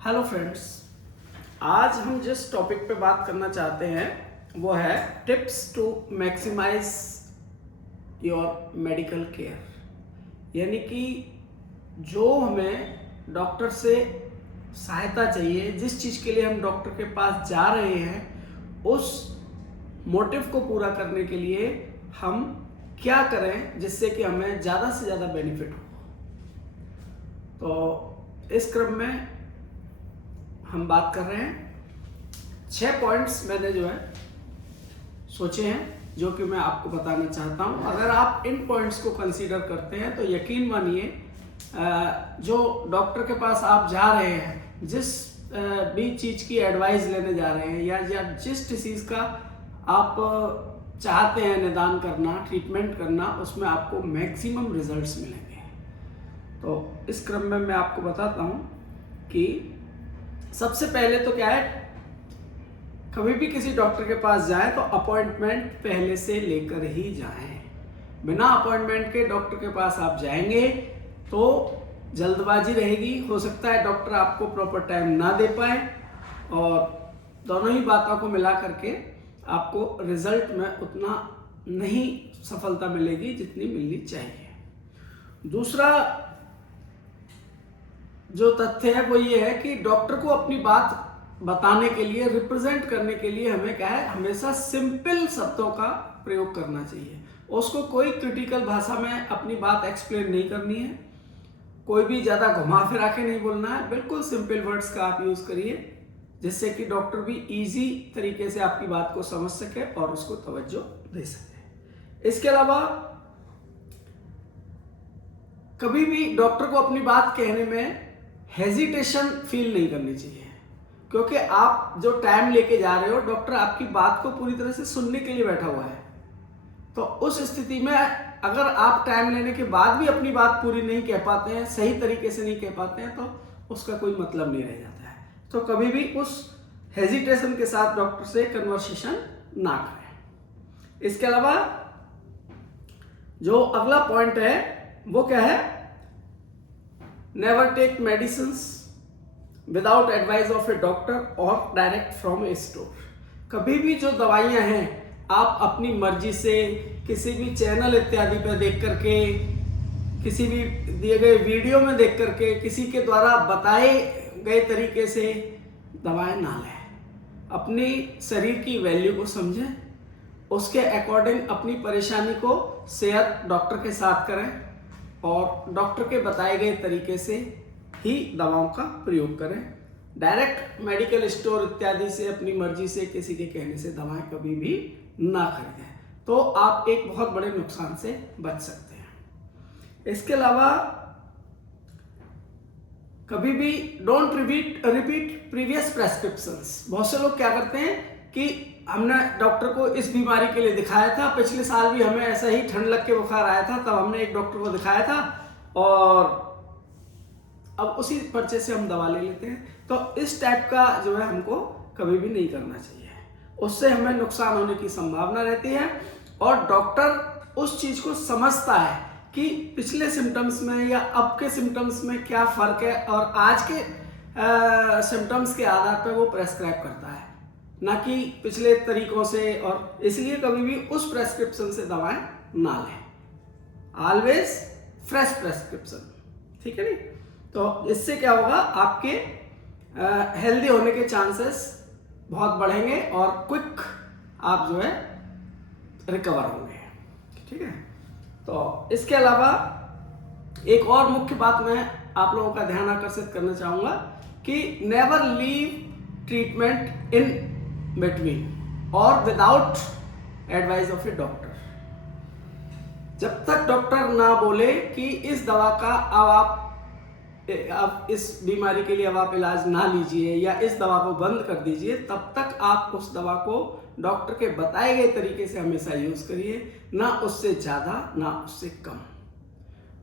Hello friends, आज हम जिस टॉपिक पे बात करना चाहते हैं वो है tips to maximize your medical care. यानी कि जो हमें डॉक्टर से सहायता चाहिए, जिस चीज़ के लिए हम डॉक्टर के पास जा रहे हैं, उस मोटिव को पूरा करने के लिए हम क्या करें जिससे कि हमें ज़्यादा से ज़्यादा बेनिफिट हो। तो इस क्रम में हम बात कर रहे हैं 6 पॉइंट्स मैंने जो है सोचे हैं, जो कि मैं आपको बताना चाहता हूं। अगर आप इन पॉइंट्स को कंसीडर करते हैं तो यकीन मानिए जो डॉक्टर के पास आप जा रहे हैं, जिस भी चीज़ की एडवाइस लेने जा रहे हैं या जिस डिसीज़ का आप चाहते हैं निदान करना, ट्रीटमेंट करना, उसमें आपको मैक्सिमम रिजल्ट्स मिलेंगे। तो इस क्रम में मैं आपको बताता हूं कि सबसे पहले तो क्या है, कभी भी किसी डॉक्टर के पास जाएं तो अपॉइंटमेंट पहले से लेकर ही जाएं। बिना अपॉइंटमेंट के डॉक्टर के पास आप जाएंगे तो जल्दबाजी रहेगी, हो सकता है डॉक्टर आपको प्रॉपर टाइम ना दे पाए और दोनों ही बातों को मिला करके आपको रिजल्ट में उतना नहीं सफलता मिलेगी जितनी मिलनी चाहिए। दूसरा जो तथ्य है वो ये है कि डॉक्टर को अपनी बात बताने के लिए, रिप्रेजेंट करने के लिए हमें क्या है, हमेशा सिंपल शब्दों का प्रयोग करना चाहिए। उसको कोई क्रिटिकल भाषा में अपनी बात एक्सप्लेन नहीं करनी है, कोई भी ज़्यादा घुमा फिरा के नहीं बोलना है। बिल्कुल सिंपल वर्ड्स का आप यूज़ करिए जिससे कि डॉक्टर भी इजी तरीके से आपकी बात को समझ सके और उसको तवज्जो दे सके। इसके अलावा कभी भी डॉक्टर को अपनी बात कहने में हेजिटेशन फील नहीं करनी चाहिए, क्योंकि आप जो टाइम लेके जा रहे हो, डॉक्टर आपकी बात को पूरी तरह से सुनने के लिए बैठा हुआ है। तो उस स्थिति में अगर आप टाइम लेने के बाद भी अपनी बात पूरी नहीं कह पाते हैं, सही तरीके से नहीं कह पाते हैं, तो उसका कोई मतलब नहीं रह जाता है। तो कभी भी उस हेजिटेशन के साथ डॉक्टर से कन्वर्सेशन ना करें। इसके अलावा जो अगला पॉइंट है वो क्या है, never take medicines without advice of a doctor और डायरेक्ट फ्रॉम ए स्टोर। कभी भी जो दवाइयाँ हैं आप अपनी मर्जी से किसी भी चैनल इत्यादि पर देख करके, किसी भी दिए गए वीडियो में देख करके, किसी के द्वारा बताए गए तरीके से दवाएं ना लें। अपनी शरीर की वैल्यू को समझें, उसके अकॉर्डिंग अपनी परेशानी को शेयर डॉक्टर के साथ करें और डॉक्टर के बताए गए तरीके से ही दवाओं का प्रयोग करें। डायरेक्ट मेडिकल स्टोर इत्यादि से अपनी मर्जी से किसी के कहने से दवाएं कभी भी ना खरीदें, तो आप एक बहुत बड़े नुकसान से बच सकते हैं। इसके अलावा कभी भी डोंट रिपीट प्रीवियस प्रेस्क्रिप्शंस। बहुत से लोग क्या करते हैं कि हमने डॉक्टर को इस बीमारी के लिए दिखाया था, पिछले साल भी हमें ऐसा ही ठंड लग के बुखार आया था, तब हमने एक डॉक्टर को दिखाया था और अब उसी पर्चे से हम दवा ले लेते हैं। तो इस टाइप का जो है हमको कभी भी नहीं करना चाहिए, उससे हमें नुकसान होने की संभावना रहती है। और डॉक्टर उस चीज़ को समझता है कि पिछले सिम्टम्स में या अब के सिम्टम्स में क्या फ़र्क है, और आज के सिम्टम्स के आधार पर वो प्रेस्क्राइब करता है, ना कि पिछले तरीकों से। और इसलिए कभी भी उस प्रेस्क्रिप्शन से दवाएं ना लें। ऑलवेज फ्रेश प्रेस्क्रिप्शन, ठीक है नहीं? तो इससे क्या होगा, आपके हेल्दी होने के चांसेस बहुत बढ़ेंगे और क्विक आप जो है रिकवर होंगे, ठीक है। तो इसके अलावा एक और मुख्य बात मैं आप लोगों का ध्यान आकर्षित करना चाहूँगा कि never leave treatment in between और without advice of a doctor. जब तक डॉक्टर ना बोले कि इस दवा का अब इस बीमारी के लिए अब आप इलाज ना लीजिए या इस दवा को बंद कर दीजिए, तब तक आप उस दवा को डॉक्टर के बताए गए तरीके से हमेशा यूज करिए, ना उससे ज़्यादा ना उससे कम।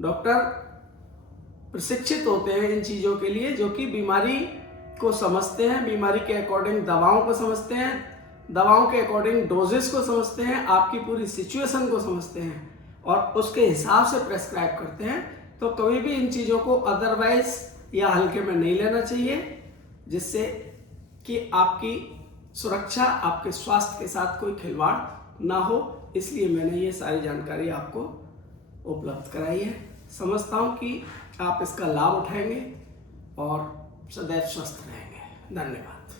डॉक्टर प्रशिक्षित होते हैं इन चीज़ों के लिए, जो कि बीमारी को समझते हैं, बीमारी के अकॉर्डिंग दवाओं को समझते हैं, दवाओं के अकॉर्डिंग डोजेस को समझते हैं, आपकी पूरी सिचुएशन को समझते हैं और उसके हिसाब से प्रेस्क्राइब करते हैं। तो कभी भी इन चीज़ों को अदरवाइज या हल्के में नहीं लेना चाहिए। जिससे कि आपकी सुरक्षा, आपके स्वास्थ्य के साथ कोई खिलवाड़ ना हो, इसलिए मैंने ये सारी जानकारी आपको उपलब्ध कराई है। समझता हूँ कि आप इसका लाभ उठाएंगे और सदैव स्वस्थ रहेंगे। धन्यवाद।